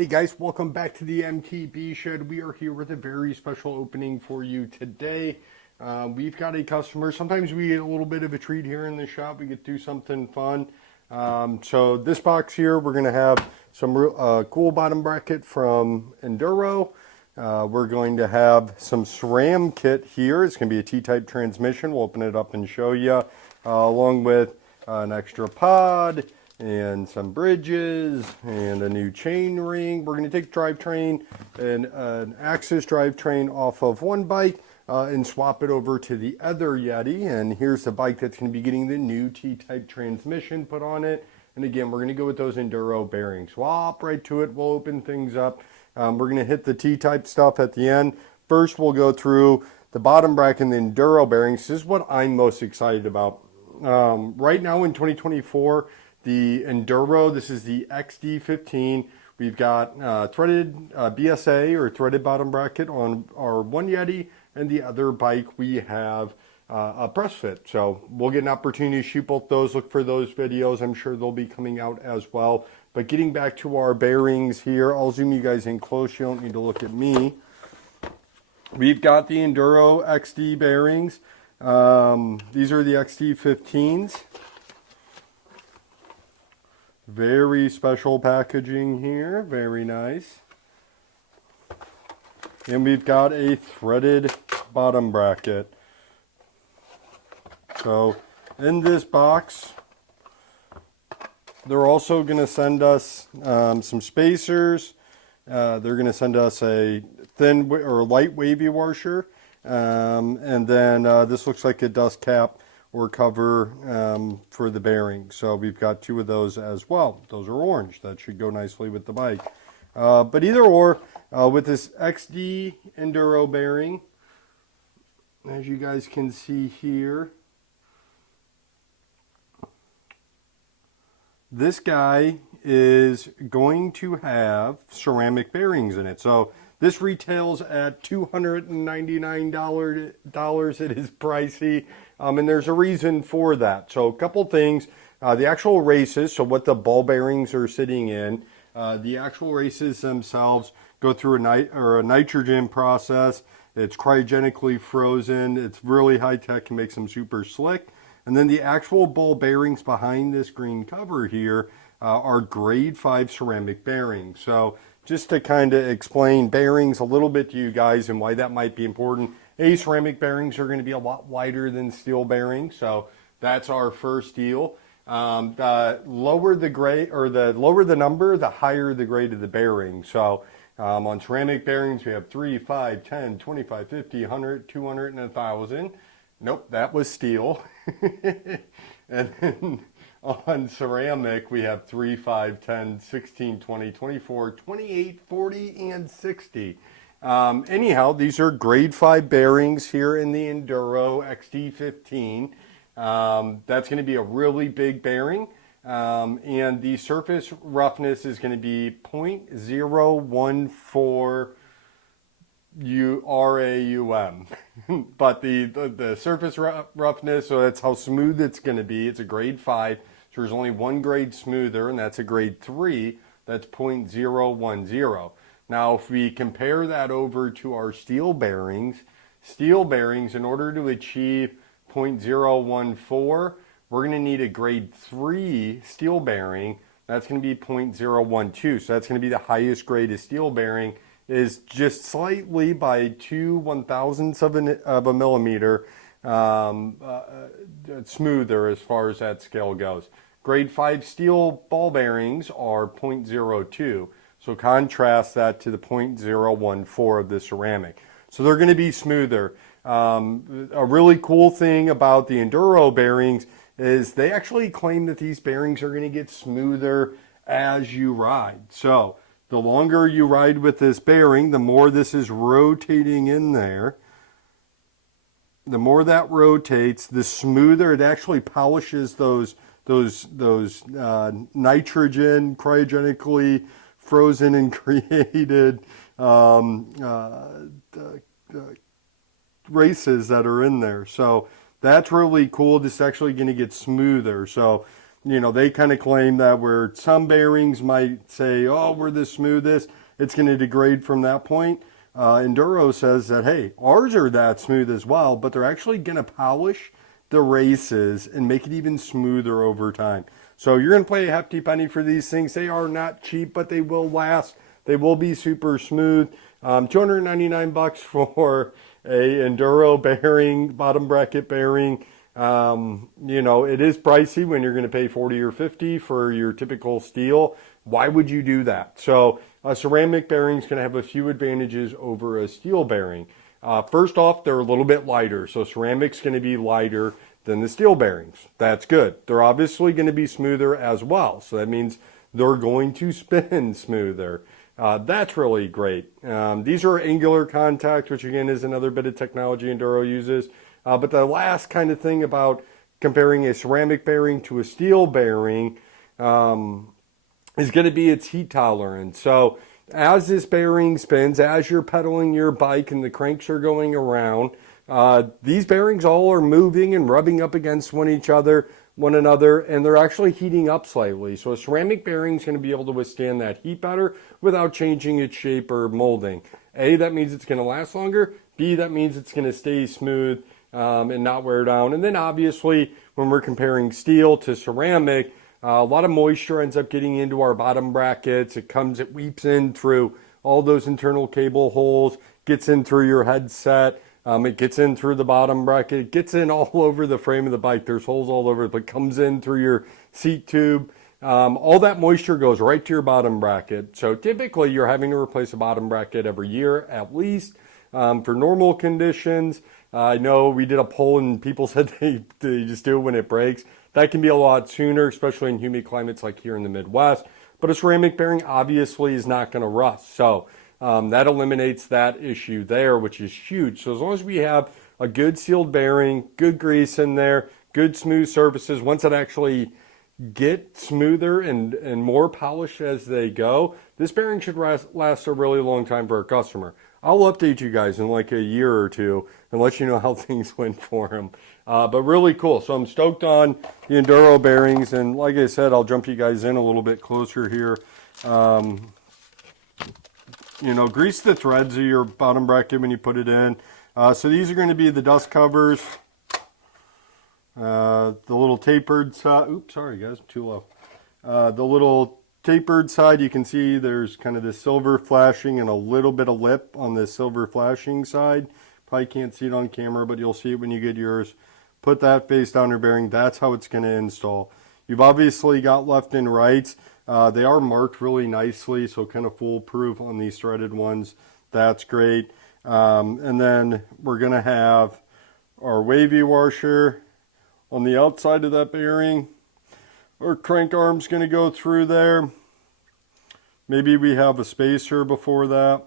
Hey guys, welcome back to the MTB Shed. We are here with a very special opening for you today. We've got a customer. Sometimes we get a little bit of a treat here in the shop. We get to do something fun. So this box here, we're going to have some cool bottom bracket from Enduro. We're going to have some SRAM kit here. It's going to be a T Type transmission. We'll open it up and show you, along with an extra pod and some bridges and a new chain ring. We're going to take drivetrain and an Axis drivetrain off of one bike and swap it over to the other Yeti. And here's the bike that's going to be getting the new T-type transmission put on it. And again, we're going to go with those Enduro bearings. So I'll hop right to it. We'll open things up. We're going to hit the T-type stuff at the end. First, we'll go through the bottom bracket and the Enduro bearings. This is what I'm most excited about. Right now in 2024, the Enduro, this is the XD-15. We've got threaded BSA or threaded bottom bracket on our one Yeti, and the other bike we have a press fit. So we'll get an opportunity to shoot both those. Look for those videos. I'm sure they'll be coming out as well. But getting back to our bearings here, I'll zoom you guys in close. You don't need to look at me. We've got the Enduro XD bearings. These are the XD-15s. Very special packaging here, very nice. And we've got a threaded bottom bracket. So in this box, they're also going to send us some spacers. They're going to send us a thin or light wavy washer. And then this looks like a dust cap or cover for the bearing. So we've got two of those as well. Those are orange. That should go nicely with the bike. But either or, with this XD Enduro bearing, as you guys can see here, this guy is going to have ceramic bearings in it. So this retails at $299. It is pricey, and there's a reason for that. So a couple things. The actual races, so what the ball bearings are sitting in, the actual races themselves go through a nitrogen process. It's cryogenically frozen. It's really high tech and makes them super slick. And then the actual ball bearings behind this green cover here are grade 5 ceramic bearings. So just to kind of explain bearings a little bit to you guys and why that might be important. Ceramic bearings are going to be a lot wider than steel bearings, so that's our first deal. The lower the grade, or the lower the number, the higher the grade of the bearing. So on ceramic bearings, we have 3, 5, 10, 25, 50, 100, 200, and 1,000. Nope, that was steel. And then on ceramic, we have 3, 5, 10, 16, 20, 24, 28, 40, and 60. Anyhow, these are grade 5 bearings here in the Enduro XD-15. That's going to be a really big bearing. And the surface roughness is going to be 0.014 RAUM. But the surface roughness, so that's how smooth it's going to be. It's a grade 5. So there's only one grade smoother, and that's a grade 3. That's 0.010. Now, if we compare that over to our steel bearings, in order to achieve 0.014, we're going to need a grade 3 steel bearing. That's going to be 0.012. So that's going to be the highest grade of steel bearing, is just slightly by 2/1000ths of a millimeter smoother as far as that scale goes. Grade 5 steel ball bearings are 0.02. So contrast that to the 0.014 of the ceramic. So they're going to be smoother. A really cool thing about the Enduro bearings is they actually claim that these bearings are going to get smoother as you ride. So the longer you ride with this bearing, the more this is rotating in there. The more that rotates, the smoother it actually polishes those nitrogen cryogenically frozen and created races that are in there. So that's really cool. This is actually going to get smoother. So you know, they kind of claim that where some bearings might say, oh, we're the smoothest, it's going to degrade from that point. Enduro says that, hey, ours are that smooth as well, but they're actually going to polish the races and make it even smoother over time. So you're going to pay a hefty penny for these things. They are not cheap, but they will last. They will be super smooth. $299 for a Enduro bearing, bottom bracket bearing. You know, it is pricey when you're going to pay 40 or 50 for your typical steel. Why would you do that? So a ceramic bearing is going to have a few advantages over a steel bearing. First off, they're a little bit lighter. So ceramic's going to be lighter than the steel bearings. That's good. They're obviously going to be smoother as well. So that means they're going to spin smoother. That's really great. These are angular contact, which again is another bit of technology Enduro uses. But the last kind of thing about comparing a ceramic bearing to a steel bearing is going to be its heat tolerance. So as this bearing spins, as you're pedaling your bike and the cranks are going around, these bearings all are moving and rubbing up against one another, and they're actually heating up slightly. So a ceramic bearing is going to be able to withstand that heat better without changing its shape or molding. A, that means it's going to last longer. B, that means it's going to stay smooth and not wear down. And then obviously, when we're comparing steel to ceramic, a lot of moisture ends up getting into our bottom brackets. It weeps in through all those internal cable holes, gets in through your headset. It gets in through the bottom bracket. It gets in all over the frame of the bike. There's holes all over it, but comes in through your seat tube. All that moisture goes right to your bottom bracket. So typically you're having to replace a bottom bracket every year at least for normal conditions. I know we did a poll and people said they just do it when it breaks. That can be a lot sooner, especially in humid climates like here in the Midwest. But a ceramic bearing obviously is not going to rust. So that eliminates that issue there, which is huge. So as long as we have a good sealed bearing, good grease in there, good smooth surfaces, once it actually get smoother and more polished as they go, this bearing should last a really long time for our customer. I'll update you guys in like a year or two and let you know how things went for them. But really cool. So I'm stoked on the Enduro bearings. And like I said, I'll jump you guys in a little bit closer here. You know, grease the threads of your bottom bracket when you put it in. So these are going to be the dust covers. The little tapered side. Oops, sorry guys, too low. The little tapered side, you can see there's kind of this silver flashing and a little bit of lip on the silver flashing side. Probably can't see it on camera, but you'll see it when you get yours. Put that face down your bearing. That's how it's going to install. You've obviously got left and rights. They are marked really nicely, so kind of foolproof on these threaded ones. That's great. And then we're going to have our wavy washer on the outside of that bearing. Our crank arm's going to go through there. Maybe we have a spacer before that.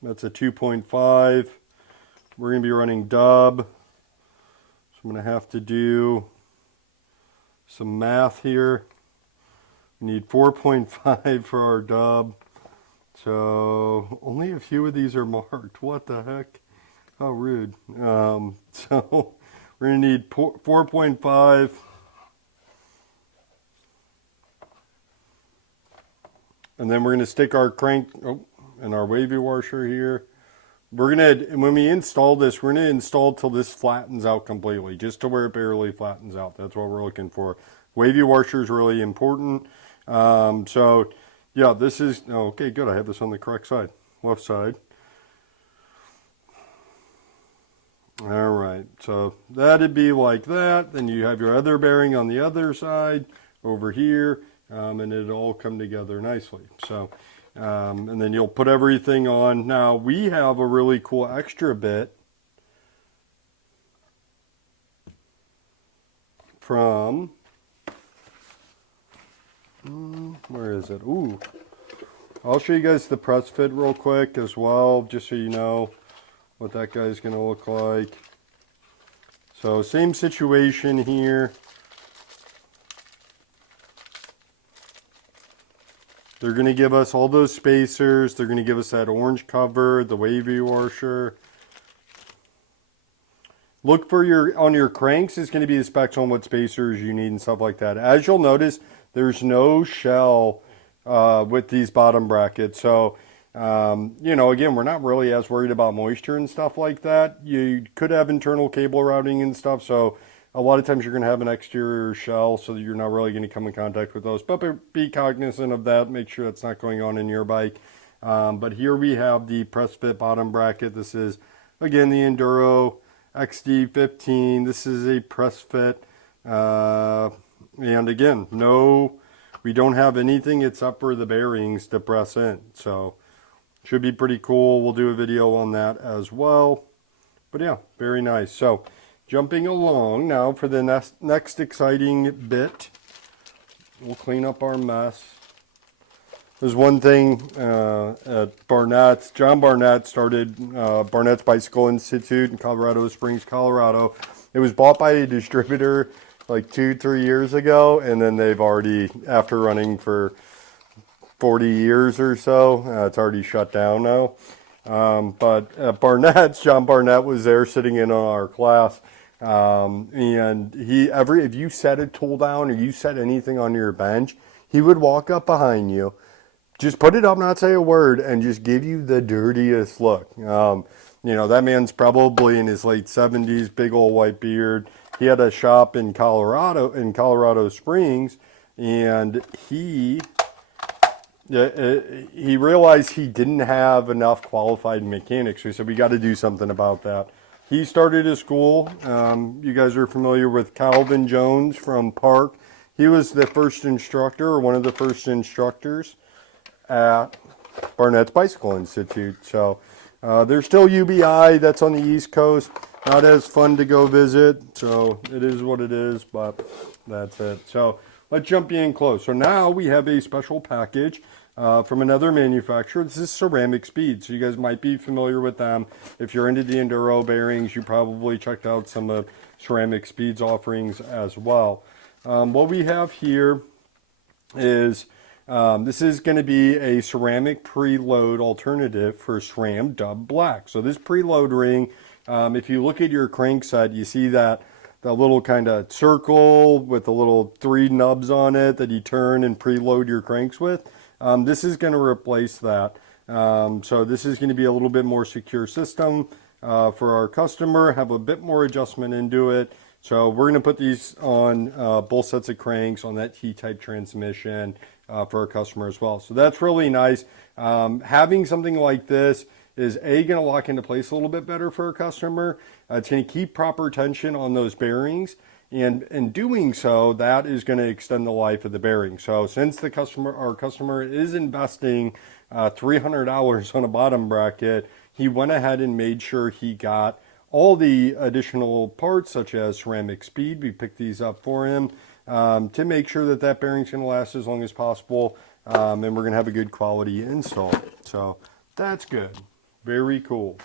That's a 2.5. We're going to be running dub. So I'm going to have to do some math here. We need 4.5 for our dub. So only a few of these are marked. What the heck? How rude. So we're going to need 4.5. And then we're going to stick our crank and our wavy washer here. We're going to, when we install this, we're going to install till this flattens out completely, just to where it barely flattens out. That's what we're looking for. Wavy washer is really important. So yeah, this is, okay, good. I have this on the correct side, left side. All right, so that'd be like that. Then you have your other bearing on the other side over here, and it'll all come together nicely. So, and then you'll put everything on. Now we have a really cool extra bit from, where is it? Ooh, I'll show you guys the press fit real quick as well, just so you know what that guy's going to look like. So same situation here. They're going to give us all those spacers. They're going to give us that orange cover, the wavy washer. Look for on your cranks is going to be the specs on what spacers you need and stuff like that. As you'll notice, there's no shell with these bottom brackets. So, you know, again, we're not really as worried about moisture and stuff like that. You could have internal cable routing and stuff. So a lot of times you're going to have an exterior shell so that you're not really going to come in contact with those. But be cognizant of that. Make sure that's not going on in your bike. But here we have the press fit bottom bracket. This is, again, the Enduro XD-15. This is a press fit. And again, we don't have anything except for the bearings to press in. So should be pretty cool. We'll do a video on that as well. But yeah, very nice. So jumping along now for the next exciting bit, we'll clean up our mess. There's one thing at Barnett's. John Barnett started Barnett's Bicycle Institute in Colorado Springs, Colorado. It was bought by a distributor like 2-3 years ago, and then they've already, after running for 40 years or so, it's already shut down now. But at Barnett's, John Barnett was there sitting in on our class. And if you set a tool down or you set anything on your bench, he would walk up behind you, just put it up, not say a word, and just give you the dirtiest look. You know, that man's probably in his late 70s, big old white beard. He had a shop in Colorado Springs, and he realized he didn't have enough qualified mechanics. So he said, we got to do something about that. He started a school. You guys are familiar with Calvin Jones from Park. He was the first instructor, or one of the first instructors at Barnett's Bicycle Institute. So there's still UBI, that's on the East Coast. Not as fun to go visit, so it is what it is, but that's it. So let's jump in close. So now we have a special package from another manufacturer. This is Ceramic Speed, so you guys might be familiar with them. If you're into the Enduro bearings, you probably checked out some of Ceramic Speed's offerings as well. What we have here is this is going to be a ceramic preload alternative for SRAM Dub Black. So this preload ring, if you look at your crankset, you see that little kind of circle with the little 3 nubs on it that you turn and preload your cranks with. This is going to replace that. So this is going to be a little bit more secure system for our customer, have a bit more adjustment into it. So we're going to put these on both sets of cranks on that T Type transmission for our customer as well. So that's really nice. Having something like this is going to lock into place a little bit better for our customer. It's going to keep proper tension on those bearings, and in doing so, that is going to extend the life of the bearing. So since our customer is investing $300 on a bottom bracket, he went ahead and made sure he got all the additional parts, such as Ceramic Speed. We picked these up for him to make sure that that bearing's going to last as long as possible, and we're going to have a good quality install. So that's good. Very cool.